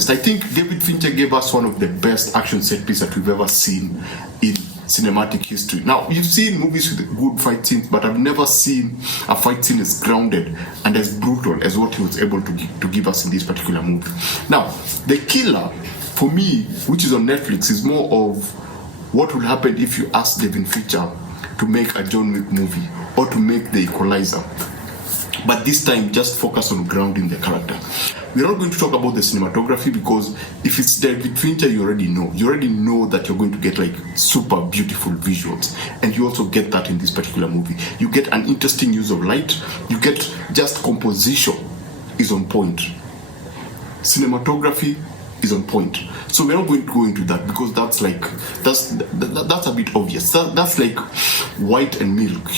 honest. I think David Fincher gave us one of the best action set pieces that we've ever seen in cinematic history. Now, you've seen movies with good fight scenes, but I've never seen a fight scene as grounded and as brutal as what he was able to give us in this particular movie. Now, The Killer, for me, which is on Netflix, is more of what will happen if you ask David Fincher to make a John Wick movie or to make The Equalizer. But this time, just focus on grounding the character. We're not going to talk about the cinematography because if it's David Fincher, you already know. You already know that you're going to get like super beautiful visuals. And you also get that in this particular movie. You get an interesting use of light. You get just composition is on point. Cinematography is on point. So we're not going to go into that because that's a bit obvious. That's like white and milk,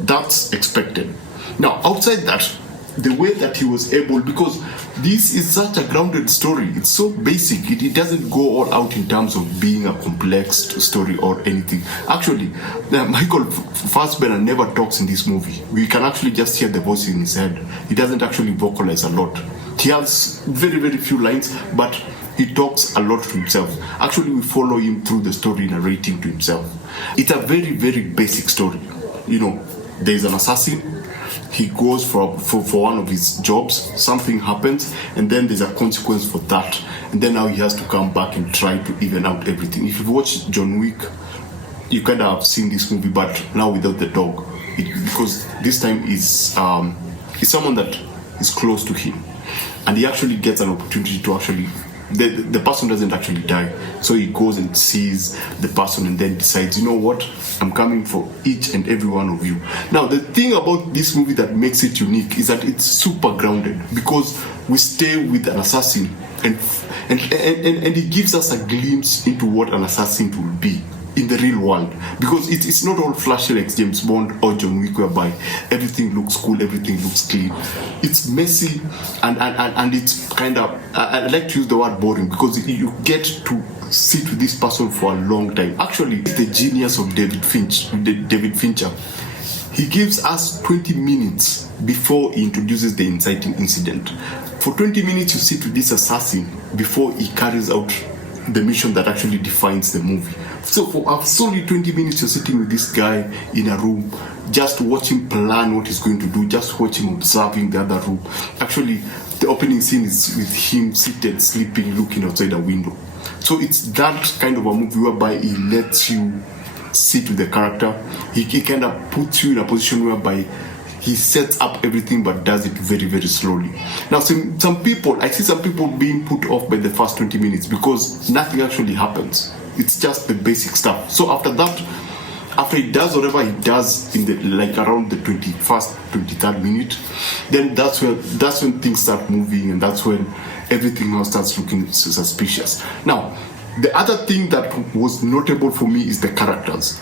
that's expected. Now, outside that, the way that he was able, because this is such a grounded story, it's so basic, it doesn't go all out in terms of being a complex story or anything. Actually, Michael Fassbender never talks in this movie. We can actually just hear the voice in his head. He doesn't actually vocalize a lot. He has very, very few lines, but he talks a lot to himself. Actually, we follow him through the story, narrating to himself. It's a very, very basic story. There's an assassin. He goes for one of his jobs, something happens, and then there's a consequence for that. And then now he has to come back and try to even out everything. If you've watched John Wick, you kind of have seen this movie, but now without the dog. Because this time is someone that is close to him. And he actually gets an opportunity to actually... The person doesn't actually die. So he goes and sees the person and then decides, you know what? I'm coming for each and every one of you. Now, the thing about this movie that makes it unique is that it's super grounded because we stay with an assassin and it gives us a glimpse into what an assassin will be in the real world, because it's not all flashy like James Bond or John Wick whereby everything looks cool, everything looks clean. It's messy and it's kind of, I like to use the word boring because you get to sit with this person for a long time. Actually, it's the genius of David Fincher. He gives us 20 minutes before he introduces the inciting incident. For 20 minutes you sit with this assassin before he carries out the mission that actually defines the movie. So for solely 20 minutes you're sitting with this guy in a room, just watching plan what he's going to do, just watching, observing the other room. Actually, the opening scene is with him seated, sleeping, looking outside a window. So it's that kind of a movie whereby he lets you sit with the character. He kind of puts you in a position whereby he sets up everything but does it very, very slowly. Now, I see some people being put off by the first 20 minutes because nothing actually happens. It's just the basic stuff. So after that, after he does whatever he does in around the 21st, 23rd minute, then that's when things start moving and that's when everything now starts looking suspicious. Now, the other thing that was notable for me is the characters.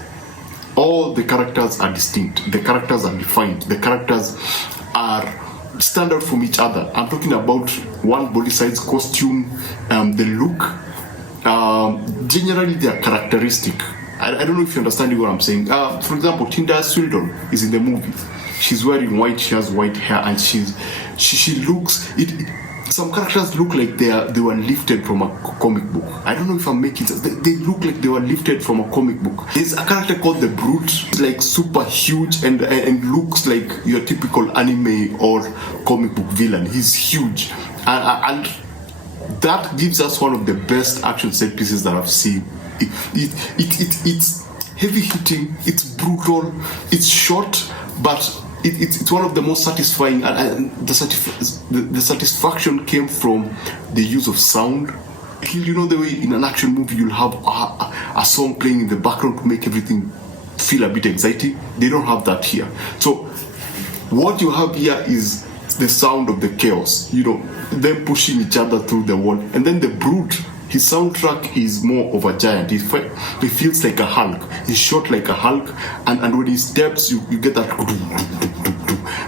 All the characters are distinct. The characters are defined. The characters are stand out from each other. I'm talking about one body size, costume, the look. Generally, they are characteristic. I don't know if you're understanding what I'm saying. For example, Tilda Swinton is in the movie. She's wearing white. She has white hair, and she looks. Some characters look like they were lifted from a comic book. I don't know if I'm making sense. They look like they were lifted from a comic book. There's a character called the Brute. It's like super huge and looks like your typical anime or comic book villain. He's huge. And that gives us one of the best action set pieces that I've seen. It's heavy hitting, it's brutal, it's short, but it's one of the most satisfying, and the satisfaction came from the use of sound. The way in an action movie you'll have a song playing in the background to make everything feel a bit exciting. They don't have that here. So what you have here is the sound of the chaos, them pushing each other through the wall. And then the Brute, his soundtrack is more of a giant. He feels like a Hulk. He's shot like a Hulk, and when he steps, you get that,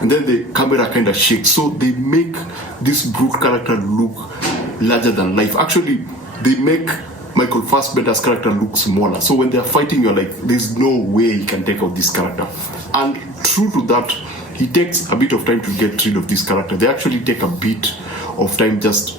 and then the camera kind of shakes. So they make this Brute character look larger than life. Actually, they make Michael Fassbender's character look smaller. So when they're fighting, you're like, there's no way he can take out this character. And true to that, he takes a bit of time to get rid of this character. They actually take a bit of time just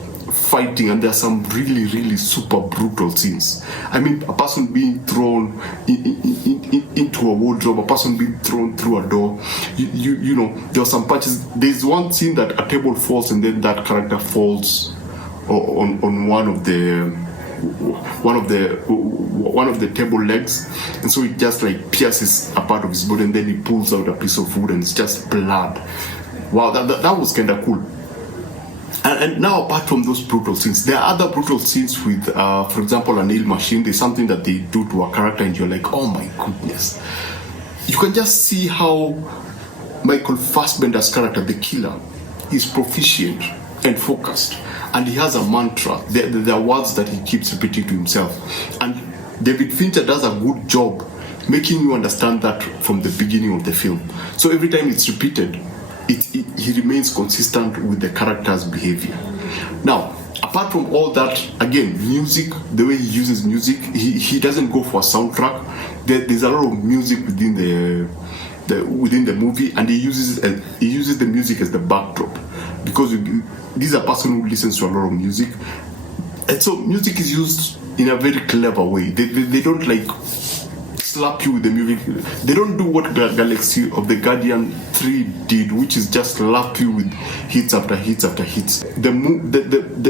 fighting, and there are some really, really super brutal scenes. I mean, a person being thrown into a wardrobe, a person being thrown through a door. You know, there are some punches. There's one scene that a table falls, and then that character falls on one of the table legs, and so it just like pierces a part of his body, and then he pulls out a piece of wood, and it's just blood. Wow, that was kind of cool. And now, apart from those brutal scenes, there are other brutal scenes with, for example, a nail machine. There's something that they do to a character, and you're like, oh my goodness. You can just see how Michael Fassbender's character, the killer, is proficient and focused. And he has a mantra. There are words that he keeps repeating to himself. And David Fincher does a good job making you understand that from the beginning of the film. So every time it's repeated, he remains consistent with the character's behavior. Now, apart from all that, again, music, the way he uses music, he doesn't go for a soundtrack. There's a lot of music within the movie, and he uses the music as the backdrop, because this is a person who listens to a lot of music, and so music is used in a very clever way. They don't like slap you with the music. They don't do what Galaxy of the Guardian 3 did, which is just slap you with hits after hits after hits. The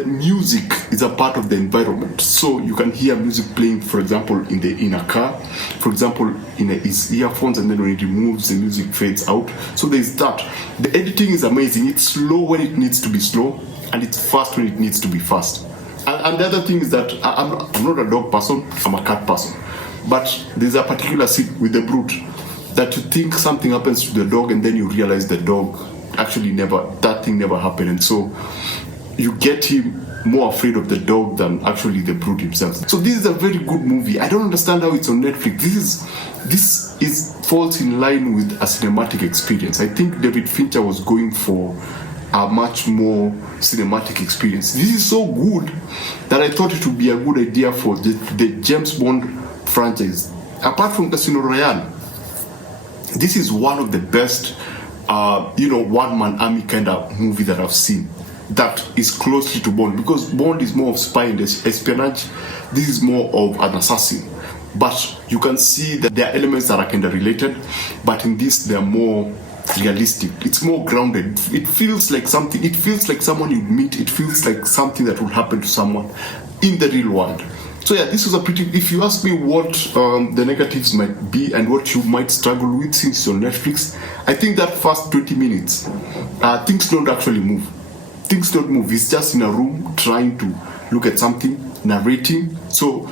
music is a part of the environment, so you can hear music playing, for example, in a car, for example, in his earphones, and then when it removes, the music fades out. So there's that. The editing is amazing. It's slow when it needs to be slow, and it's fast when it needs to be fast. And the other thing is that I'm not a dog person, I'm a cat person. But there's a particular scene with the brute that you think something happens to the dog, and then you realize the dog actually that thing never happened. And so you get him more afraid of the dog than actually the brute himself. So this is a very good movie. I don't understand how it's on Netflix. This falls in line with a cinematic experience. I think David Fincher was going for a much more cinematic experience. This is so good that I thought it would be a good idea for the James Bond franchise. Apart from Casino Royale, this is one of the best one-man army kind of movie that I've seen that is closely to Bond, because Bond is more of spy and espionage. This is more of an assassin, but you can see that there are elements that are kind of related, but in this they're more realistic. It's more grounded. It feels like something. It feels like someone you meet. It feels like something that will happen to someone in the real world. So yeah, this was a pretty. If you ask me what the negatives might be and what you might struggle with since it's on Netflix, I think that first 20 minutes, things don't actually move. Things don't move. He's just in a room trying to look at something, narrating. So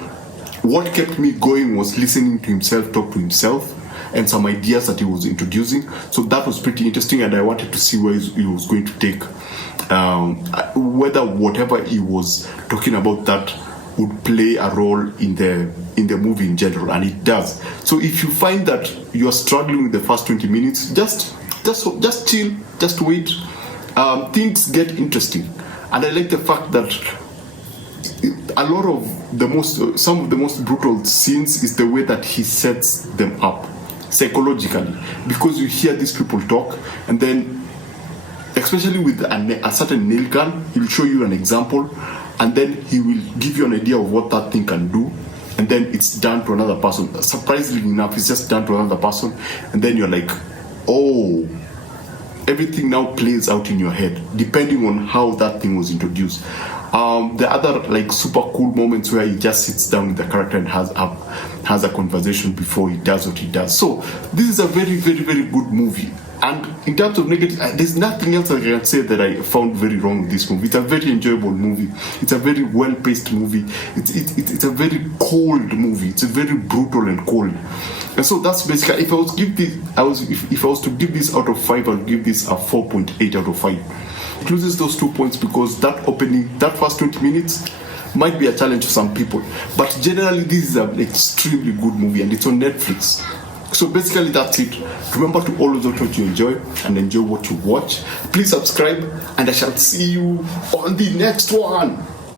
what kept me going was listening to himself talk to himself and some ideas that he was introducing. So that was pretty interesting, and I wanted to see where he was going to take, whether whatever he was talking about that would play a role in the movie in general, and it does. So if you find that you are struggling with the first 20 minutes, just chill, just wait. Things get interesting, and I like the fact that a lot of some of the most brutal scenes is the way that he sets them up psychologically, because you hear these people talk, and then especially with a certain nail gun, he will show you an example, and then he will give you an idea of what that thing can do, and then it's done to another person. Surprisingly enough, it's just done to another person, and then you're like, oh, everything now plays out in your head depending on how that thing was introduced. The other like super cool moments where he just sits down with the character and has a conversation before he does what he does. So this is a very, very, very good movie. And in terms of negative, there's nothing else I can say that I found very wrong with this movie. It's a very enjoyable movie. It's a very well-paced movie. It's a very cold movie. It's a very brutal and cold. And so that's basically, if I was to give this out of 5, I'll give this a 4.8 out of 5. It loses those 2 points because that first 20 minutes might be a challenge for some people. But generally, this is an extremely good movie, and it's on Netflix. So basically that's it. Remember to always watch what you enjoy and enjoy what you watch. Please subscribe, and I shall see you on the next one.